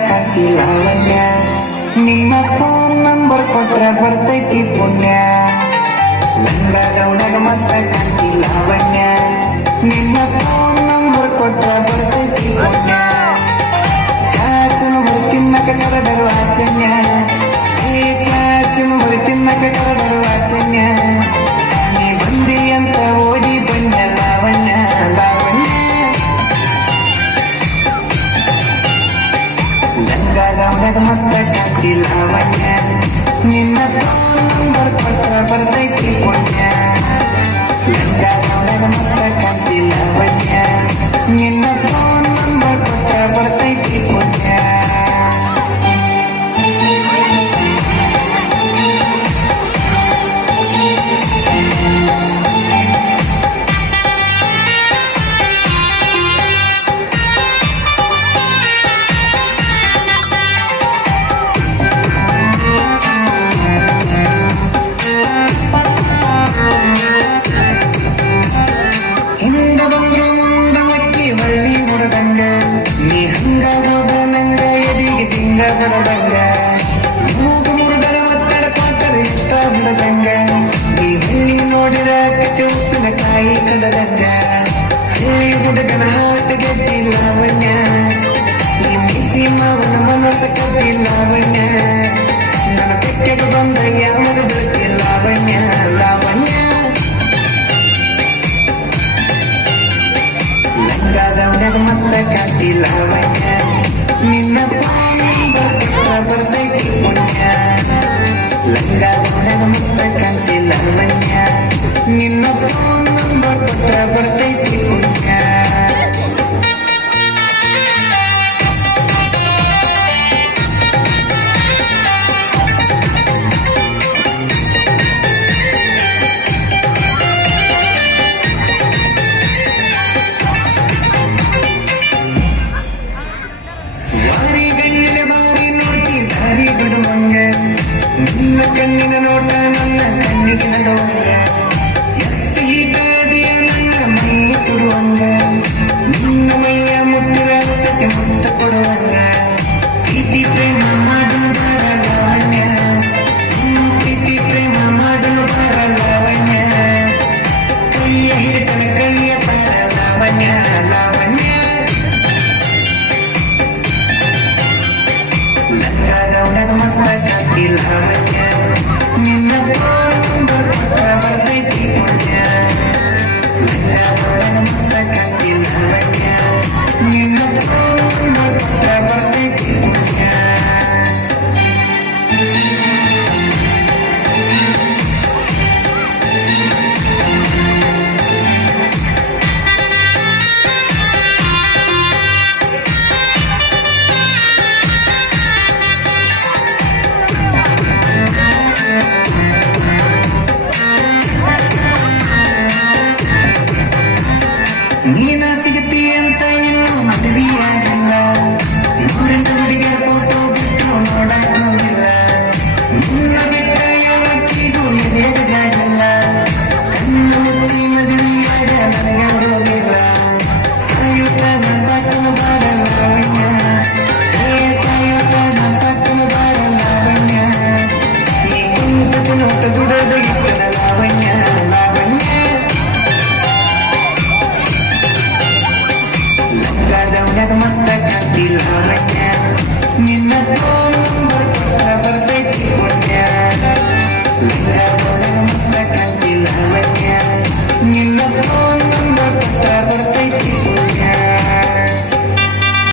ಕಾಂತಿ ಲಾವಣ್ಯ ನಿನ್ನ phone number ಕೊಟ್ರ ಬರ್ತೈತಿ ಪುಣ್ಯ ಲಂಗ ಗೌಡಗ ಮಸ್ತ ಕಾಂತಿ ಲಾವಣ್ಯ ನಿನ್ನ ಫೋನ್ ನಂಬರ್ ಕೊಟ್ರ ಬರ್ತೈತಿ ಪುಣ್ಯ ಚಾಚನ ಬರು ತಿನ್ನಕ ಕರಡರು ಆಚನ್ಯ ಏ ಚಾಚನ ಬರು ತಿನ್ನಕ ಕರಡರು ಆಚನ್ಯ ನೀ ಬಂದಿ ಅಂತ ಓಡಿ ಬಣ್ಣ ಲಾವಣ್ಯ ಲಾವಣ್ಯ ಗೌಡಗ ಮಸ್ತ ಕಾಂತಿ ಲಾವಣ್ಯ ನಿನ್ನ ಫೋನ್ ನಂಬರ್ ಕೊಟ್ರ ಬರ್ತೈತಿ ಪುಣ್ಯ ಲಂಗ ಗೌಡಗ ಮಸ್ತ ಕಾಂತಿ ಲಾವಣ್ಯ ನಿನ್ನ ಫೋನ್ ನಂಬರ್ ಕೊಟ್ರ ಬರ್ತೈತಿ ಪುಣ್ಯ ಬರದಂಗ ಮೂಗು ಮುರಿದರ ಒತ್ತಡ ಕೊಟ್ಟರೆ ಇಷ್ಟ ಬಿಡದಂಗ ಈ ಹಳ್ಳಿ ನೋಡಿರ ಕಟ್ಟೆ ಉಪ್ಪಿನಕಾಯಿ ಕಡದಂಗ ಹಳ್ಳಿ ಹುಡುಗನ ಹಾರ್ಟ್ ಗೆದ್ದಿ ಲಾವಣ್ಯ ಈ ಮಿಸಿ ಮಾವನ ಮನಸ್ಸು ಕದ್ದಿ ಲಾವಣ್ಯ ನನ್ನ ಬೆಟ್ಟಗೆ ಬಂದ ಯಾವಾಗ ಬೆಳತಿ ಲಾವಣ್ಯ ಲಾವಣ್ಯ ಲಂಗಾದವನಾಗ ಮಸ್ತ ಕಾಂತಿ ಲಾವಣ್ಯ ನಿನ್ನ ಬರ್ತೈತಿ ಪುಣ್ಯ ಲಂಗ ಗೌಡಗ ಮಸ್ತ ಕಾಂತಿ ಲಾವಣ್ಯ ನಿನ್ನ ಫೋನ್ ನಂಬರ್ ಕೊಟ್ರ ಬರ್ತೈತಿ ಪುಣ್ಯ ನಿನ್ನ ಕಣ್ಣಿನ ನೋಟ ನನ್ನ ಕಣ್ಣಿಗೆ ನಗುವಂಗ ಎಷ್ಟು ಹೀಟದಿಯ ನನ್ನ ಮೈ ಸುಡುವಂಗ ನಿನ್ನ ಮೈಯ ಮುಟ್ಟಿರ ಮುತ್ತ ಕೊಡುವಂಗ ಪ್ರೀತಿ ಪ್ರೇಮ ಮಾಡಲು ಬಾರ ಲಾವಣ್ಯ ಪ್ರೀತಿ ಪ್ರೇಮ ಮಾಡಲು ಬಾರ ಲಾವಣ್ಯ ಕೈಯ ಹಿಡಿತನ ಕೈಯ ತಾರ ಲಾವಣ್ಯ ಲಾವಣ್ಯ ಲಂಗಾದವನಾಗ ಮಸ್ತ ಕಾಂತಿ ಲಾವಣ್ಯ ನಿನ್ನ ಫೋನ್ ನಂಬರ್ ಕೊಟ್ರ ಬರ್ತೈತಿ ಪುಣ್ಯ ಲಂಗಾದವನಾಗ ಮಸ್ತ ಕಾಂತಿ ಲಾವಣ್ಯ ನಿನ್ನ ಫೋನ್ ನಂಬರ್ ಕೊಟ್ರ ಬರ್ತೈತಿ ಪುಣ್ಯ ನೀನ ಸಿಗತಿ ಅಂತ ಇನ್ನೂ ಮದುವೆಯಾಗಿಲ್ಲ ನೂರೆಂಟು ಹುಡುಗಿಯರ ಫೋಟೋ ಬಿಟ್ಟರು ನೋಡಕ್ ಹೋಗಿಲ್ಲ ನಿನ್ನ ಬಿಟ್ಟ ಯಾವತ್ತಿಗೂ ಎದೆಗ ಜಾಗಿಲ್ಲ ಕಣ್ಣು ಮುಚ್ಚಿ ಮದುವೆಯಾಗ ನನಗೆ ಹೋಗಿಲ್ಲ ಸಾಯುತ್ತಾನ ಸಾಕಲು ಬಾರ ಲಾವಣ್ಯ ಏ ಸಾಯುತ್ತಾನ ಸಾಕಲು ಬಾರ ಲಾವಣ್ಯ ಈ ಕುಂತ ನೋಟ ದುಡದ ಇಟ್ಟನ ಲಾವಣ್ಯ ಲಾವಣ್ಯ ಲಂಗಾದವನಾಗ ಮಸ್ತ ಕಾಂತಿ ಲಾವಣ್ಯ ನಿನ್ನ ಫೋನ್ ನಂಬರ್ ಕೊಟ್ರ ಬರ್ತೈತಿ ಪುಣ್ಯ ಲಂಗಾದವನಾಗ ಮಸ್ತ ಕಾಂತಿ ಲಾವಣ್ಯ ನಿನ್ನ ಫೋನ್ ನಂಬರ್ ಕೊಟ್ರ ಬರ್ತೈತಿ